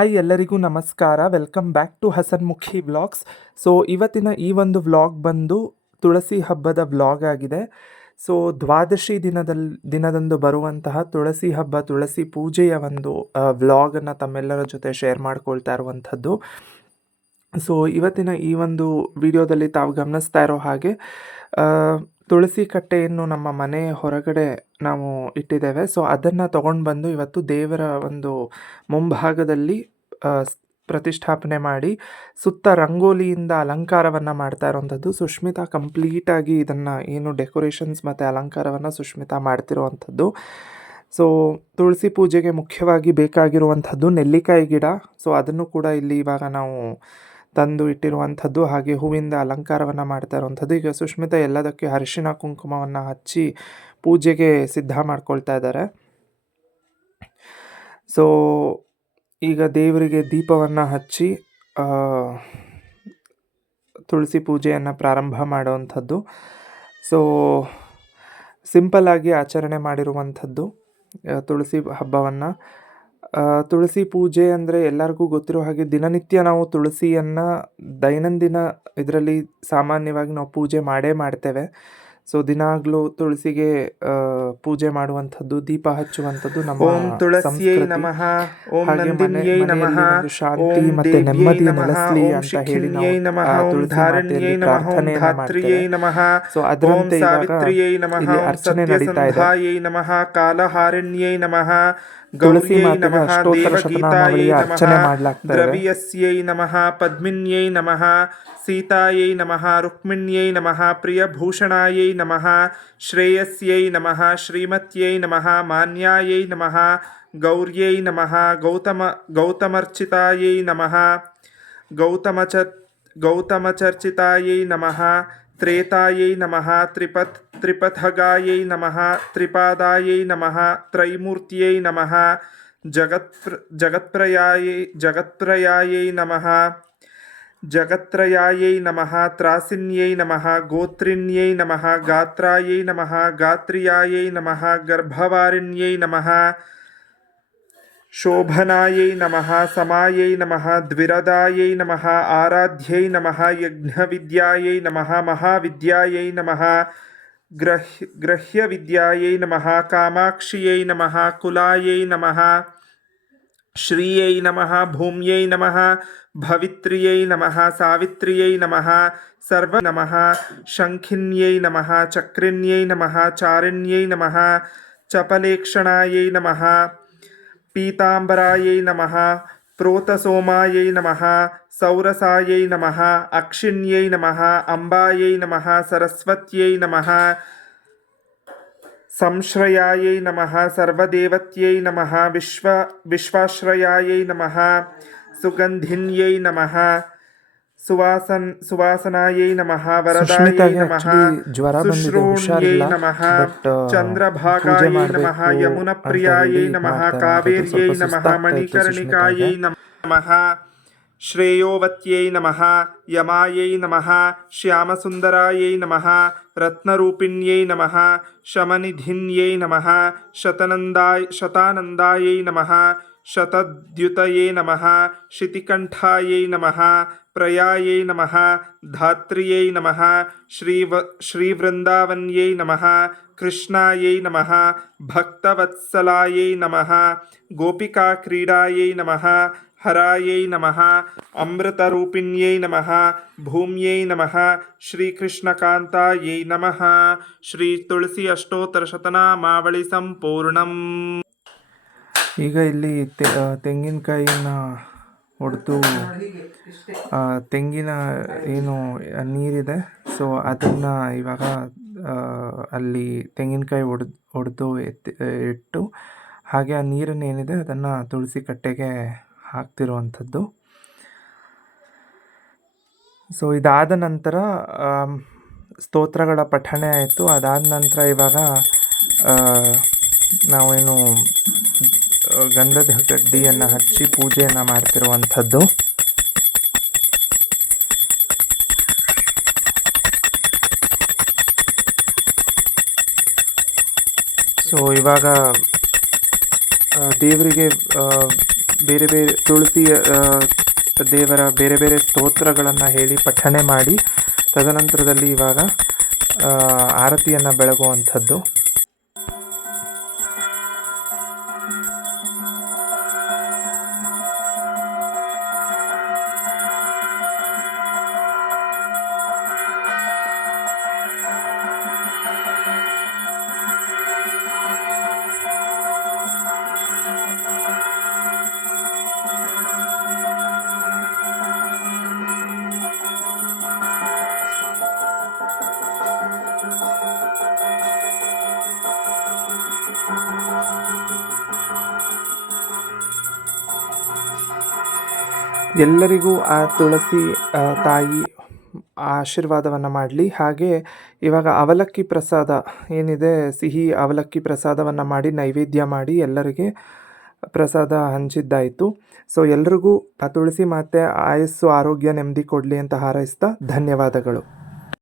Hi ಎಲ್ಲರಿಗೂ ನಮಸ್ಕಾರ. Welcome back to Hasanmukhi vlogs so ಇವತ್ತಿನ ಈ ಒಂದು ವ್ಲಾಗ್ ಬಂದು ತುಳಸಿ ಹಬ್ಬದ ವ್ಲಾಗ್ ಆಗಿದೆ. ಸೊ ದ್ವಾದಶಿ ದಿನದಲ್ಲಿ ದಿನದಂದು ಬರುವಂತಹ ತುಳಸಿ ಹಬ್ಬ, ತುಳಸಿ ಪೂಜೆಯ ಒಂದು ವ್ಲಾಗನ್ನು ತಮ್ಮೆಲ್ಲರ ಜೊತೆ ಶೇರ್ ಮಾಡ್ಕೊಳ್ತಾ ಇರುವಂಥದ್ದು. ಸೊ ಇವತ್ತಿನ ಈ ಒಂದು ವಿಡಿಯೋದಲ್ಲಿ ತಾವು ಗಮನಿಸ್ತಾ ಇರೋ ಹಾಗೆ ತುಳಸಿ ಕಟ್ಟೆಯನ್ನು ನಮ್ಮ ಮನೆಯ ಹೊರಗಡೆ ನಾವು ಇಟ್ಟಿದ್ದೇವೆ. ಸೊ ಅದನ್ನು ತಗೊಂಡು ಬಂದು ಇವತ್ತು ದೇವರ ಒಂದು ಮುಂಭಾಗದಲ್ಲಿ ಪ್ರತಿಷ್ಠಾಪನೆ ಮಾಡಿ ಸುತ್ತ ರಂಗೋಲಿಯಿಂದ ಅಲಂಕಾರವನ್ನು ಮಾಡ್ತಾ ಇರೋವಂಥದ್ದು ಸುಷ್ಮಿತಾ ಕಂಪ್ಲೀಟಾಗಿ ಇದನ್ನು ಏನು ಡೆಕೋರೇಷನ್ಸ್ ಮತ್ತು ಅಲಂಕಾರವನ್ನು ಸುಷ್ಮಿತಾ ಮಾಡ್ತಿರುವಂಥದ್ದು ಸೊ ತುಳಸಿ ಪೂಜೆಗೆ ಮುಖ್ಯವಾಗಿ ಬೇಕಾಗಿರುವಂಥದ್ದು ನೆಲ್ಲಿಕಾಯಿ ಗಿಡ. ಸೊ ಅದನ್ನು ಕೂಡ ಇಲ್ಲಿ ಇವಾಗ ನಾವು ತಂದು ಇಟ್ಟಿರುವಂಥದ್ದು ಹಾಗೆ ಹೂವಿಂದ ಅಲಂಕಾರವನ್ನು ಮಾಡ್ತಾ ಇರುವಂಥದ್ದು ಈಗ ಸುಷ್ಮಿತ ಎಲ್ಲದಕ್ಕೆ ಅರಿಶಿನ ಕುಂಕುಮವನ್ನು ಹಚ್ಚಿ ಪೂಜೆಗೆ ಸಿದ್ಧ ಮಾಡ್ಕೊಳ್ತಾ ಇದ್ದಾರೆ. ಸೊ ಈಗ ದೇವರಿಗೆ ದೀಪವನ್ನು ಹಚ್ಚಿ ತುಳಸಿ ಪೂಜೆಯನ್ನು ಪ್ರಾರಂಭ ಮಾಡುವಂಥದ್ದು. ಸೊ ಆಗಿ ಆಚರಣೆ ಮಾಡಿರುವಂಥದ್ದು ತುಳಸಿ ಹಬ್ಬವನ್ನು. ತುಳಸಿ ಪೂಜೆ ಅಂದರೆ ಎಲ್ಲರಿಗೂ ಗೊತ್ತಿರೋ ಹಾಗೆ ದಿನನಿತ್ಯ ನಾವು ತುಳಸಿಯನ್ನು ದೈನಂದಿನ ಇದರಲ್ಲಿ ಸಾಮಾನ್ಯವಾಗಿ ನಾವು ಪೂಜೆ ಮಾಡೇ ಮಾಡ್ತೇವೆ. ಸೊ ದಿನಾಗ್ಲೂ ತುಳಸಿಗೆ ಪೂಜೆ ಮಾಡುವಂಥದ್ದು ದೀಪ ಹಚ್ಚುವಂಥದ್ದು ನಮ್ಮ ಓಂ ತುಳಸಿಯೇ ನಮಃ. ಓಂ ನಂದಿನ್ಯೈ ನಮಃ. ಶಾಂತಿ ಮತ್ತೆ ನೆಮ್ಮದಿ ನೆಲೆಸಲಿ ಅಂತ ಹೇಳಿ ನಾವು ಶಿಖಿನ್ಯೈ ನಮಃ ಓಂ ತುಳಸಿ ನಮಃ. ಸೊ ಅದರಂತೆ ಸಾವಿತ್ರಿಯೇ ನಮಃ. ಅರ್ಚನೆ ನಡೀತಾ ಇದೆ. ನಮಃ. ಕಾಲಹಾರಣ್ಯೈ ನಮಃ. ತುಳಸಿ ನಮಃ. ದೇವಗೀತಾಯೈ ನಮಃ. ದ್ರವ್ಯಸ್ಯೈ ನಮಃ. ಪದ್ಮಿನ್ಯೈ ನಮಃ. ಸೀತಾಯೈ ನಮಃ. ರುಕ್ಮಿಣ್ಯೈ ನಮಃ. ಪ್ರಿಯಭೂಷಣಾಯೈ ನಮಃ ಶ್ರೇಯಸ್ಯೈ ನಮಃ ಶ್ರೀಮತ್ಯೈ ನಮಃ ಮಾನ್ಯಾಯೈ ನಮಃ ಗೌರ್ಯೈ ನಮಃ ಗೌತಮ ಗೌತಮರ್ಚಿತಾಯೈ ನಮಃ ಗೌತಮಚ ಗೌತಮಚರ್ಚಿತಾಯೈ ನಮಃ ತ್ರೇತಾಯೈ ನಮಃ ತ್ರಿಪಥ್ ತ್ರಿಪಥಗಾಯೈ ನಮಃ ತ್ರಿಪಾದಾಯೈ ನಮಃ ತ್ರೈಮೂರ್ತಿಯೈ ನಮಃ ಜಗತ್ಪ್ರ ಜಗತ್ಪ್ರಯಾಯೈ ಜಗತ್ಪ್ರಯಾಯೈ ನಮಃ ಜಗತ್ರಯಾಯೈ ನಮಃ ತ್ರಾಸಿನ್ಯೈ ನಮಃ ಗೋತ್ರಿಣ್ಯೈ ನಮಃ ಗಾತ್ರಾಯೈ ನಮಃ ಗಾತ್ರಿಯಾಯೈ ನಮಃ ಗರ್ಭವಾರಿಣ್ಯೈ ನಮಃ ಶೋಭನಾಯೈ ನಮಃ ಸಮಾಯೈ ನಮಃ ದ್ವಿರದಾಯೈ ನಮಃ ಆರಾಧ್यै ನಮಃ ಯಜ್ಞವಿದ್ಯಾಯೈ ನಮಃ ಮಹಾವಿದ್ಯಾಯೈ ನಮಃ ಗ್ರಹ್ಯ ಗ್ರಹ್ಯವಿದ್ಯಾಯೈ ನಮಃ ಕಾಮಾಕ್ಷಿಯೈ ನಮಃ ಕುಲಾಯೈ ನಮಃ ಶ್ರಿಯೈ ನಮಃ ಭೂಮ್ಯೈ ನಮಃ ಭವಿತ್ರ್ಯೈ ನಮಃ ಸಾವಿತ್ರ್ಯೈ ನಮಃ ಸರ್ವ ನಮಃ ಶಂಖಿನ್ಯೈ ನಮಃ ಚಕ್ರಿಣ್ಯೈ ನಮಃ ಚಾರಿಣ್ಯೈ ನಮಃ ಚಪಲೇಕ್ಷಣಾಯೈ ನಮಃ ಪೀತಾಂಬರಾಯೈ ನಮಃ ಪ್ರೋತಸೋಮಾಯೈ ನಮಃ ಸೌರಸಾಯೈ ನಮಃ ಅಕ್ಷಿಣ್ಯೈ ನಮಃ ಅಂಬಾಯೈ ನಮಃ ಸರಸ್ವತ್ಯೈ ನಮಃ ಸಂಶ್ರಯಾಯೈ ನಮಃ ಸರ್ವದೇವತ್ಯೈ ನಮಃ ವಿಶ್ವ ವಿಶ್ವಾಶ್ರಯಾಯೈ ನಮಃ ಸುಗಂಧಿನ್ಯೈ ನಮಃ ಸುವಾಸನ್ ಸುವಾಸನಾಯೈ ನಮಃ ವರದಾಯೈ ಸುಷ್ಮಿತಾಗೆ ನಮಃ actually ಜ್ವರ ಬಂದಿದೆ, ಶುಶ್ರೂಣ್ಯೈ ಹುಷಾರಿಲ್ಲ. ನಮಃ But, ಆ, ಪೂಜೆ ಚಂದ್ರಭಾಗಾಯೈ ಮಾಡ್ಬೇಕು ನಮಃ ಅಂತ ಯಮುನಪ್ರಿಯಾಯೈ ಹೇಳಿ ನಮಃ ಮಾಡ್ತಾ ಇರೋದು. ಕಾವೇರ್ಯೈ ಸ್ವಲ್ಪ ನಮಃ ಸುಸ್ತಾಗ್ತಾ ಇತ್ತು ಮಣಿಕರ್ಣಿಕಾಯೈ ನಮಃ ಶ್ರೇಯೋವತ್ಯೈ ನಮಃ ಯಮಾಯೈ ನಮಃ ಶ್ಯಾಮಸುಂದರಾಯೈ ನಮಃ ರತ್ನರೂಪಿಣ್ಯೈ ನಮಃ ಶಮನಿಧಿನ್ಯೈ ನಮಃ ಶತನಂದಾಯ ಶತಾನಂದಾಯೈ ನಮಃ ಶತದ್ಯುತಯೇ ನಮಃ ಶಿತಿಕಂಠಾಯೈ ನಮಃ ಪ್ರಯಾಯೈ ನಮಃ ಧಾತ್ರಿಯೈ ನಮಃ ಶ್ರೀವ ಶ್ರೀವೃಂದಾವನ್ಯೈ ನಮಃ ಕೃಷ್ಣಾಯೈ ನಮಃ ಭಕ್ತವತ್ಸಲಾಯೈ ನಮಃ ಗೋಪಿಕಾಕ್ರೀಡಾಯೈ ನಮಃ ಹರಾಯೈ ನಮಃ ಅಮೃತರೂಪಿಣ್ಯೈ ನಮಃ ಭೂಮ್ಯೈ ನಮಃ ಶ್ರೀಕೃಷ್ಣಕಾಂತಾಯೈ ನಮಃ ಶ್ರೀ ತುಳಸಿ ಅಷ್ಟೋತ್ತರ ಶತನಾಮಾವಳಿ ಸಂಪೂರ್ಣಂ ಈಗ ಇಲ್ಲಿ ತೆಂಗಿನಕಾಯಿನ ಹೊಡೆದು ತೆಂಗಿನ ಏನು, ನೀರಿದೆ. ಸೊ ಅದನ್ನು ಇವಾಗ ಅಲ್ಲಿ ತೆಂಗಿನಕಾಯಿ ಒಡೆದು ಹೊಡೆದು ಎತ್ತಿ ಇಟ್ಟು, ಹಾಗೆ ಆ ನೀರನ್ನು ಏನಿದೆ, ಅದನ್ನು ತುಳಸಿ ಕಟ್ಟೆಗೆ ಹಾಕ್ತಿರುವಂಥದ್ದು. ಸೊ ಇದಾದ ನಂತರ ಸ್ತೋತ್ರಗಳ ಪಠಣೆ ಆಯಿತು. ಅದಾದ ನಂತರ ಇವಾಗ ನಾವೇನು ಗಂಧದ ಕಡ್ಡಿಯನ್ನು ಹಚ್ಚಿ ಪೂಜೆಯನ್ನು ಮಾಡ್ತಿರುವಂಥದ್ದು. ಸೊ ಇವಾಗ ದೇವರಿಗೆ ಬೇರೆ ಬೇರೆ ತುಳಸಿ ದೇವರ ಬೇರೆ ಬೇರೆ ಸ್ತೋತ್ರಗಳನ್ನು ಹೇಳಿ ಪಠಣೆ ಮಾಡಿ ತದನಂತರದಲ್ಲಿ ಇವಾಗ ಆರತಿಯನ್ನು ಬೆಳಗುವಂಥದ್ದು. ಎಲ್ಲರಿಗೂ ಆ ತುಳಸಿ ತಾಯಿ ಆಶೀರ್ವಾದವನ್ನು ಮಾಡಲಿ. ಹಾಗೆ ಇವಾಗ ಅವಲಕ್ಕಿ ಪ್ರಸಾದ ಏನಿದೆ, ಸಿಹಿ ಅವಲಕ್ಕಿ ಪ್ರಸಾದವನ್ನು ಮಾಡಿ, ನೈವೇದ್ಯ ಮಾಡಿ ಎಲ್ಲರಿಗೆ ಪ್ರಸಾದ ಹಂಚಿದ್ದಾಯಿತು. ಸೊ ಎಲ್ರಿಗೂ ಆ ತುಳಸಿ ಮಾತೆ ಆಯಸ್ಸು, ಆರೋಗ್ಯ, ನೆಮ್ಮದಿ ಕೊಡಲಿ ಅಂತ ಹಾರೈಸ್ತಾ ಧನ್ಯವಾದಗಳು.